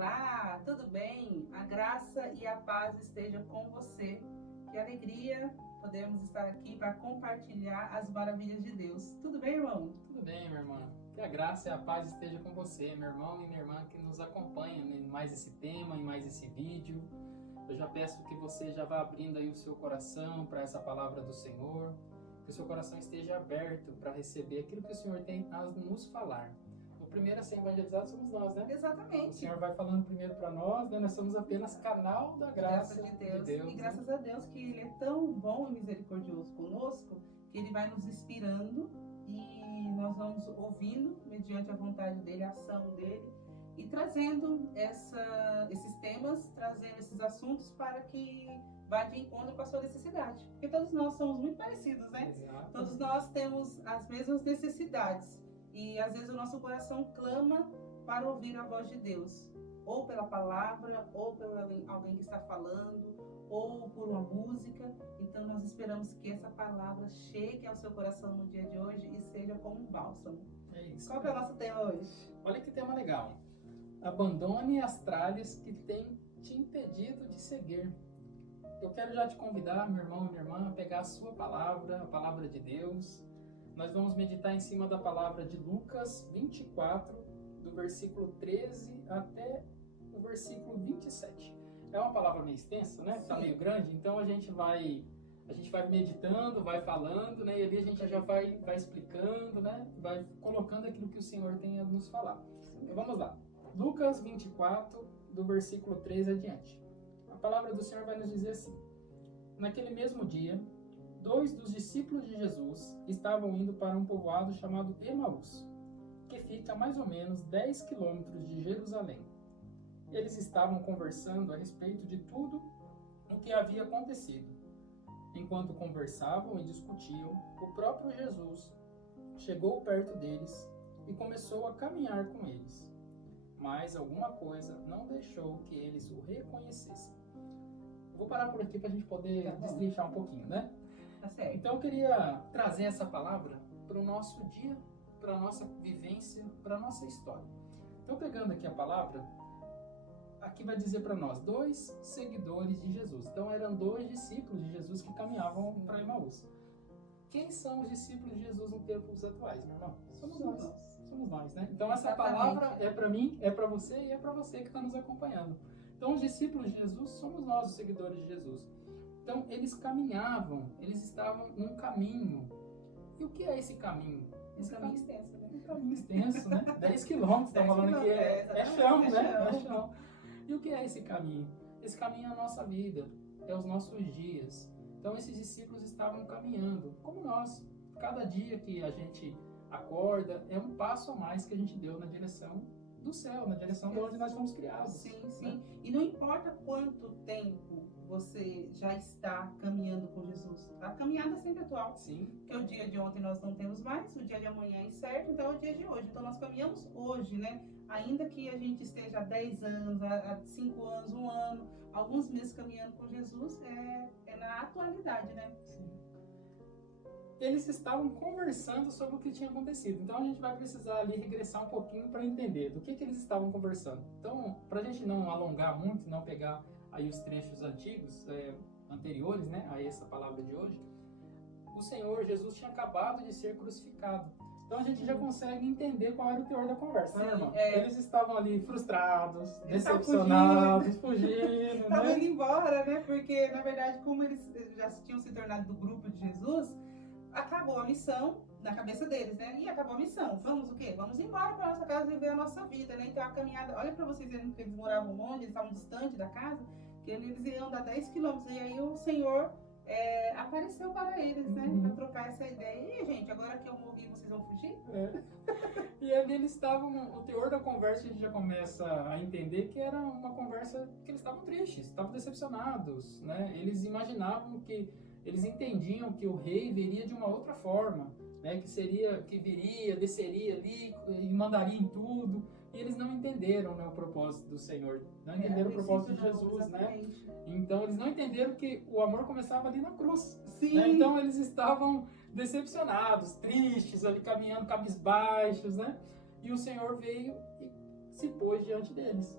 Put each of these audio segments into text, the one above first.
Olá, tudo bem? A graça e a paz esteja com você. Que alegria podermos estar aqui para compartilhar as maravilhas de Deus. Tudo bem, irmão? Tudo bem, minha irmã. Que a graça e a paz esteja com você, meu irmão e minha irmã que nos acompanham em mais esse tema, em mais esse vídeo. Eu já peço que você já vá abrindo aí o seu coração para essa palavra do Senhor, que o seu coração esteja aberto para receber aquilo que o Senhor tem a nos falar. O primeiro a ser evangelizado somos nós, né? Exatamente. O Senhor vai falando primeiro para nós, né? Nós somos apenas canal da graça de Deus. E graças a Deus que Ele é tão bom e misericordioso conosco, que Ele vai nos inspirando e nós vamos ouvindo, mediante a vontade dEle, a ação dEle, e trazendo esses temas, trazendo esses assuntos para que vá de encontro com a sua necessidade. Porque todos nós somos muito parecidos, né? Exato. Todos nós temos as mesmas necessidades. E às vezes o nosso coração clama para ouvir a voz de Deus, ou pela palavra, ou por alguém que está falando, ou por uma música. Então nós esperamos que essa palavra chegue ao seu coração no dia de hoje e seja como um bálsamo. É isso. Qual que é o nosso tema hoje? Olha que tema legal. Abandone as tralhas que têm te impedido de seguir. Eu quero já te convidar, meu irmão e minha irmã, a pegar a sua palavra, a palavra de Deus. Nós vamos meditar em cima da palavra de Lucas 24, do versículo 13 até o versículo 27. É uma palavra meio extensa, né? Está meio grande, então a gente vai meditando, vai falando, né? E ali a gente já vai explicando, né? Vai colocando aquilo que o Senhor tem a nos falar. Então vamos lá. Lucas 24, do versículo 13 adiante. A palavra do Senhor vai nos dizer assim: naquele mesmo dia, 2 dos discípulos de Jesus estavam indo para um povoado chamado Emaús, que fica a mais ou menos 10 quilômetros de Jerusalém. Eles estavam conversando a respeito de tudo o que havia acontecido. Enquanto conversavam e discutiam, o próprio Jesus chegou perto deles e começou a caminhar com eles. Mas alguma coisa não deixou que eles o reconhecessem. Vou parar por aqui para a gente poder destrinchar um pouquinho, né? Tá certo. Então eu queria trazer essa palavra para o nosso dia, para a nossa vivência, para a nossa história. Então pegando aqui a palavra, aqui vai dizer para nós, 2 seguidores de Jesus. Então eram 2 discípulos de Jesus que caminhavam para Emaús. Quem são os discípulos de Jesus nos tempos atuais, meu irmão? Somos nós, né? Então essa palavra é para mim, é para você e é para você que está nos acompanhando. Então os discípulos de Jesus somos nós, os seguidores de Jesus. Então eles caminhavam, eles estavam num caminho. E o que é esse caminho? Esse caminho extenso, né? Um caminho extenso, né? 10 quilômetros, está falando que é chão, né? É chão. E o que é esse caminho? Esse caminho é a nossa vida, é os nossos dias. Então esses discípulos estavam caminhando, como nós. Cada dia que a gente acorda é um passo a mais que a gente deu na direção do céu, na direção de onde nós fomos criados. Sim, sim. Né? E não importa quanto tempo você já está caminhando com Jesus. A caminhada sempre é atual. Sim. Porque o dia de ontem nós não temos mais, o dia de amanhã é incerto, então é o dia de hoje. Então nós caminhamos hoje, né? Ainda que a gente esteja há 10 anos, há 5 anos, 1 ano, alguns meses caminhando com Jesus, é na atualidade, né? Sim. Eles estavam conversando sobre o que tinha acontecido. Então a gente vai precisar ali regressar um pouquinho para entender do que eles estavam conversando. Então, para a gente não alongar muito, não pegar aí os trechos anteriores, né, a essa palavra de hoje, o Senhor Jesus tinha acabado de ser crucificado. Então a gente já consegue entender qual era o teor da conversa, né, irmão? Eles estavam ali frustrados, decepcionados, fugindo, estavam indo embora, né? Porque, na verdade, como eles já tinham se tornado do grupo de Jesus, acabou a missão na cabeça deles, né? E acabou a missão. Vamos o quê? Vamos embora para nossa casa viver a nossa vida, né? Então a caminhada, olha para vocês verem que eles moravam longe, eles estavam distantes da casa, que eles iam andar 10 quilômetros. E aí o Senhor apareceu para eles, né? Para trocar essa ideia. E, gente, agora que eu morri, vocês vão fugir? E ali eles estavam, o teor da conversa a gente já começa a entender que era uma conversa que eles estavam tristes, estavam decepcionados, né? Eles imaginavam eles entendiam que o rei viria de uma outra forma, né? Que viria, desceria ali e mandaria em tudo. E eles não entenderam, né, o propósito do Senhor, não entenderam o propósito de Jesus, né? Então eles não entenderam que o amor começava ali na cruz. Sim. Né? Então eles estavam decepcionados, tristes, ali caminhando cabisbaixos, né? E o Senhor veio e se pôs diante deles.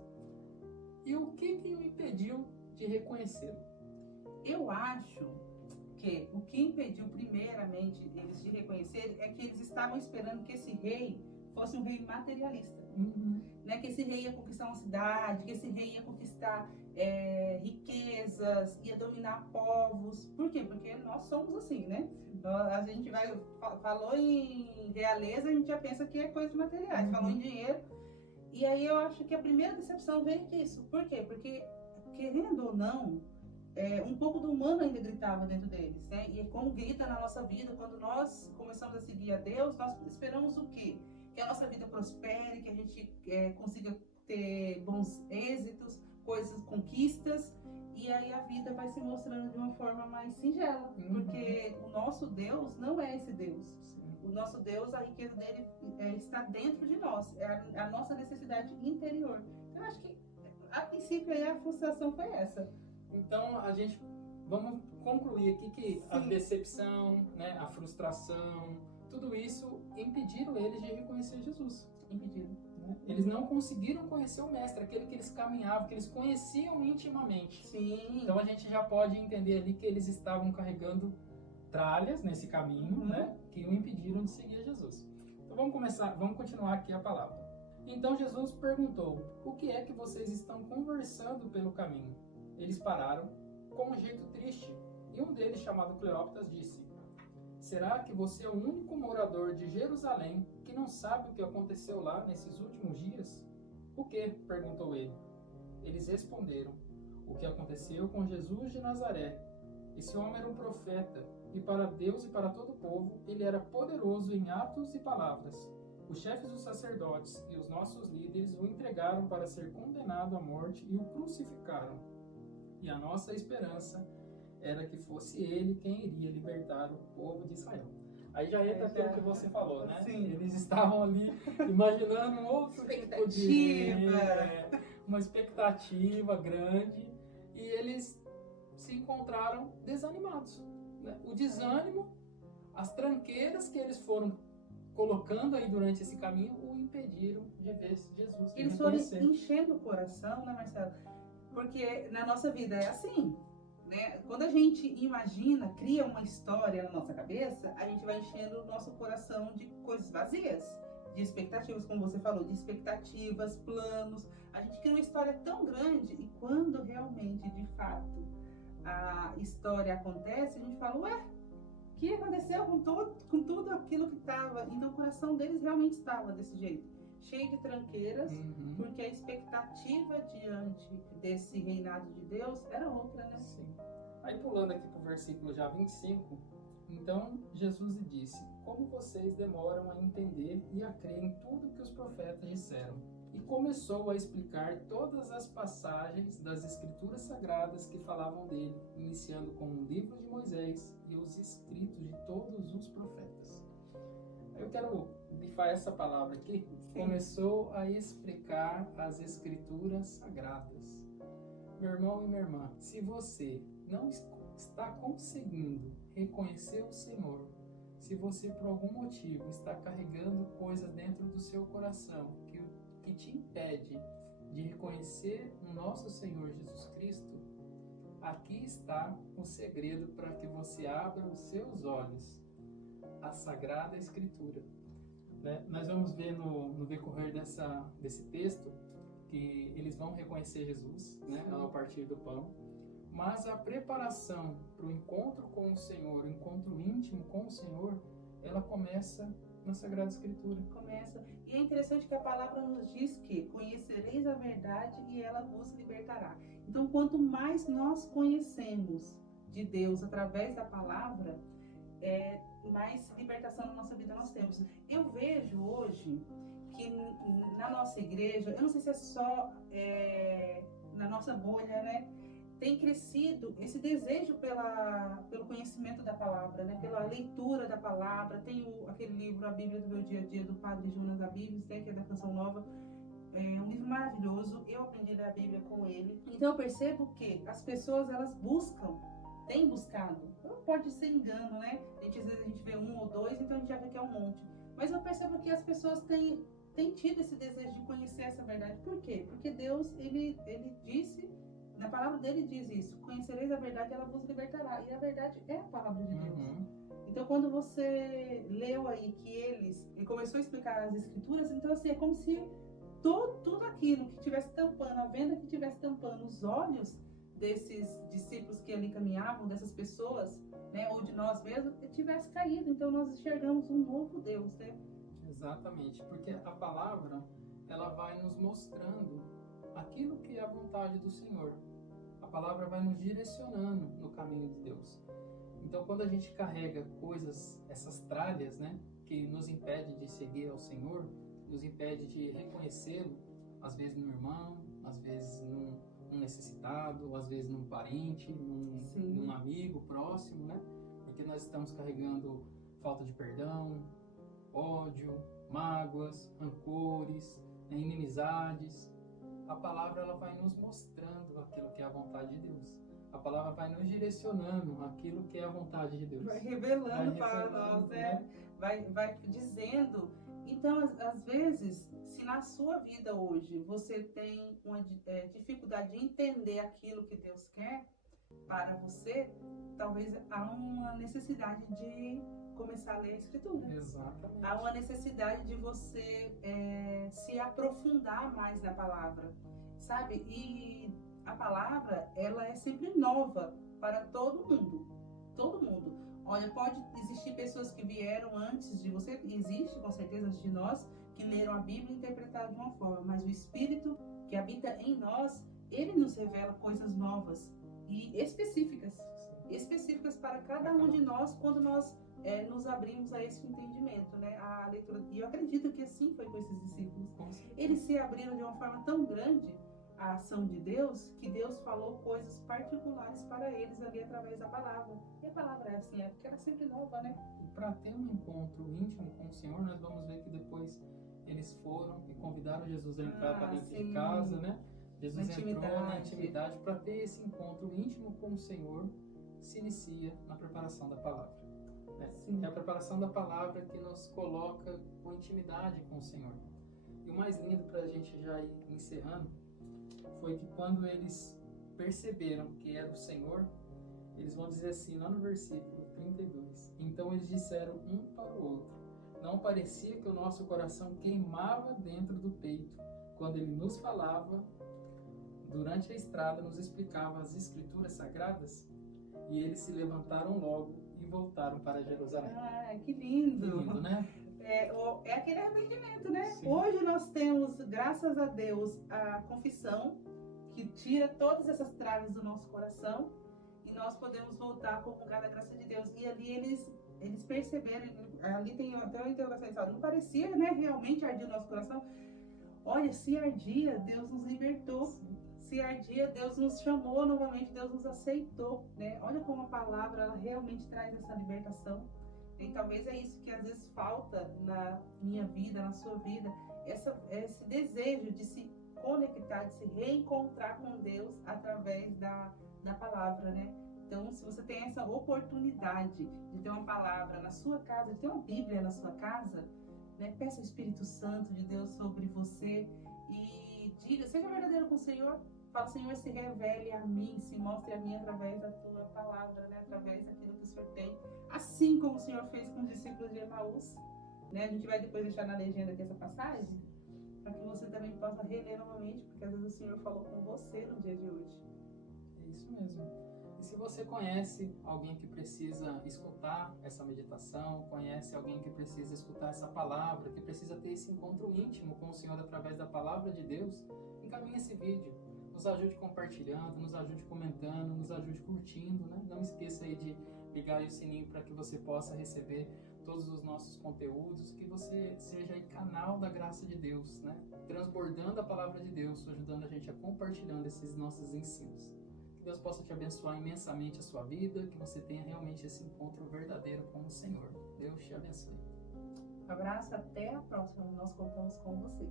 e o que o impediu de reconhecê-lo? Eu acho que o que impediu primeiramente eles de reconhecer é que eles estavam esperando que esse rei fosse um rei materialista, né? Que esse rei ia conquistar uma cidade, que esse rei ia conquistar riquezas, ia dominar povos. Por quê? Porque nós somos assim, né? A gente falou em realeza, a gente já pensa que é coisa de materiais, falou em dinheiro. E aí eu acho que a primeira decepção veio disso. Por quê? Porque, querendo ou não, um pouco do humano ainda gritava dentro deles, né? E como grita na nossa vida, quando nós começamos a seguir a Deus, nós esperamos o quê? Que a nossa vida prospere, que a gente consiga ter bons êxitos, conquistas, e aí a vida vai se mostrando de uma forma mais singela, porque o nosso Deus não é esse Deus. O nosso Deus, a riqueza dele está dentro de nós, é a nossa necessidade interior. Então, eu acho que, a princípio, aí, a frustração foi essa. Então, vamos concluir aqui que a decepção, né, a frustração, tudo isso impediram eles de reconhecer Jesus. Impediram. Né? Eles não conseguiram conhecer o Mestre, aquele que eles caminhavam, que eles conheciam intimamente. Sim. Então, a gente já pode entender ali que eles estavam carregando tralhas nesse caminho, né, que o impediram de seguir Jesus. Então, vamos continuar aqui a palavra. Então, Jesus perguntou: o que é que vocês estão conversando pelo caminho? Eles pararam com um jeito triste, e um deles, chamado Cleópatas, disse: será que você é o único morador de Jerusalém que não sabe o que aconteceu lá nesses últimos dias? O que? Perguntou ele. Eles responderam: o que aconteceu com Jesus de Nazaré. Esse homem era um profeta, e para Deus e para todo o povo, ele era poderoso em atos e palavras. Os chefes dos sacerdotes e os nossos líderes o entregaram para ser condenado à morte e o crucificaram. E a nossa esperança era que fosse ele quem iria libertar o povo de Israel. Aí já entra aquilo que você falou, né? Sim. Eles estavam ali imaginando um outro tipo de... uma expectativa grande, e eles se encontraram desanimados. Né? O desânimo, as tranqueiras que eles foram colocando aí durante esse caminho, o impediram de ver Jesus. Eles foram enchendo o coração, né, Marcelo? Porque na nossa vida é assim, né? Quando a gente imagina, cria uma história na nossa cabeça, a gente vai enchendo o nosso coração de coisas vazias, de expectativas, como você falou, de expectativas, planos. A gente cria uma história tão grande, e quando realmente, de fato, a história acontece, a gente fala: ué, o que aconteceu com tudo aquilo que estava? Então o coração deles realmente estava desse jeito, cheio de tranqueiras, porque a expectativa diante desse reinado de Deus era outra, né? Sim. Aí pulando aqui para o versículo já 25, então Jesus lhe disse: como vocês demoram a entender e a crer em tudo que os profetas disseram? E começou a explicar todas as passagens das Escrituras Sagradas que falavam dele, iniciando com o livro de Moisés e os escritos de todos os profetas. Eu quero grifar essa palavra aqui. Começou a explicar as Escrituras Sagradas. Meu irmão e minha irmã, se você não está conseguindo reconhecer o Senhor, se você por algum motivo está carregando coisas dentro do seu coração que te impede de reconhecer o nosso Senhor Jesus Cristo, aqui está o segredo para que você abra os seus olhos, a Sagrada Escritura. Né? Nós vamos ver no decorrer desse texto que eles vão reconhecer Jesus, né, ao partir do pão, mas a preparação para o encontro com o Senhor, o encontro íntimo com o Senhor, ela começa na Sagrada Escritura. Começa. E é interessante que a palavra nos diz que conhecereis a verdade e ela vos libertará. Então, quanto mais nós conhecemos de Deus através da palavra, mais libertação na nossa vida nós temos. Eu vejo hoje que na nossa igreja, eu não sei se é só na nossa bolha, né? Tem crescido esse desejo pelo conhecimento da palavra, né? Pela leitura da palavra. Tem aquele livro, A Bíblia do Meu Dia a Dia, do Padre Jonas Abibes, né? Que é da Canção Nova. É um livro maravilhoso. Eu aprendi a ler a Bíblia com ele. Então eu percebo que as pessoas, elas têm buscado. Pode ser engano, né? Às vezes a gente vê um ou dois, então a gente já vê que é um monte. Mas eu percebo que as pessoas têm tem tido esse desejo de conhecer essa verdade. Por quê? Porque Deus, ele disse, na palavra dele diz isso: conhecereis a verdade, ela vos libertará. E a verdade é a palavra de Deus. Então, quando você leu aí que ele começou a explicar as escrituras, então assim, é como se tudo aquilo que tivesse tampando, a venda que tivesse tampando os olhos desses discípulos que ali caminhavam, dessas pessoas, né, ou de nós mesmos, tivesse caído. Então nós enxergamos um novo Deus, né? Exatamente, porque a palavra, ela vai nos mostrando aquilo que é a vontade do Senhor. A palavra vai nos direcionando no caminho de Deus. Então, quando a gente carrega coisas, essas tralhas, né, que nos impede de seguir ao Senhor, nos impede de reconhecê-lo, às vezes no irmão, às vezes num necessitado, às vezes num parente, num amigo próximo, né? Porque nós estamos carregando falta de perdão, ódio, mágoas, rancores, inimizades. A palavra, ela vai nos mostrando aquilo que é a vontade de Deus. A palavra vai nos direcionando aquilo que é a vontade de Deus. Vai revelando para nós, né? Vai dizendo. Então, às vezes, se na sua vida hoje você tem uma dificuldade de entender aquilo que Deus quer para você, talvez há uma necessidade de começar a ler a Escritura. Exatamente. Há uma necessidade de você se aprofundar mais na palavra, sabe? E a palavra, ela é sempre nova para todo mundo. Todo mundo. Olha, pode existir pessoas que vieram antes de você, existe com certeza antes de nós, que leram a Bíblia e interpretaram de uma forma, mas o Espírito que habita em nós, ele nos revela coisas novas e específicas para cada um de nós quando nós nos abrimos a esse entendimento, né? A leitura. E eu acredito que assim foi com esses discípulos. Eles se abriram de uma forma tão grande à ação de Deus, que Deus falou coisas particulares para eles ali através da palavra. E a palavra é assim, porque ela é sempre nova, né? E para ter um encontro íntimo com o Senhor, nós vamos ver que depois eles foram e convidaram Jesus a entrar para dentro de casa, né? Jesus entrou na intimidade. Para ter esse encontro íntimo com o Senhor, se inicia na preparação da palavra. É a preparação da palavra que nos coloca com intimidade com o Senhor. E o mais lindo, para a gente já ir encerrando, foi que quando eles perceberam que era o Senhor, eles vão dizer assim, lá no versículo 32, então eles disseram um para o outro: não parecia que o nosso coração queimava dentro do peito, quando ele nos falava, durante a estrada, nos explicava as escrituras sagradas? E eles se levantaram logo e voltaram para Jerusalém. Ah, que lindo! Que lindo, né? É aquele arrependimento, né? Sim. Hoje nós temos, graças a Deus, a confissão que tira todas essas traves do nosso coração e nós podemos voltar a comungar da graça de Deus. E ali eles perceberam, ali tem até uma interrogação, não parecia, né, realmente ardia o nosso coração? Olha, se ardia, Deus nos libertou. Sim. Se ardia, Deus nos chamou novamente, Deus nos aceitou, né? Olha como a palavra, ela realmente traz essa libertação. E talvez é isso que às vezes falta na minha vida, na sua vida, esse desejo de se conectar, de se reencontrar com Deus através da palavra, né? Então, se você tem essa oportunidade de ter uma palavra na sua casa, de ter uma Bíblia na sua casa, né? Peça o Espírito Santo de Deus sobre você e diga, seja verdadeiro com o Senhor. Fala, Senhor, se revele a mim, se mostre a mim através da tua palavra, né? Através daquilo que o Senhor tem. Assim como o Senhor fez com os discípulos de Emaús, né? A gente vai depois deixar na legenda aqui essa passagem, para que você também possa reler novamente, porque às vezes o Senhor falou com você no dia de hoje. É isso mesmo. E se você conhece alguém que precisa escutar essa meditação, conhece alguém que precisa escutar essa palavra, que precisa ter esse encontro íntimo com o Senhor através da palavra de Deus, encaminhe esse vídeo. Nos ajude compartilhando, nos ajude comentando, nos ajude curtindo, né? Não esqueça aí de ligar o sininho para que você possa receber todos os nossos conteúdos, que você seja aí canal da graça de Deus, né? Transbordando a palavra de Deus, ajudando a gente a compartilhando esses nossos ensinos. Que Deus possa te abençoar imensamente a sua vida, que você tenha realmente esse encontro verdadeiro com o Senhor. Deus te abençoe. Um abraço, até a próxima. Nós contamos com você.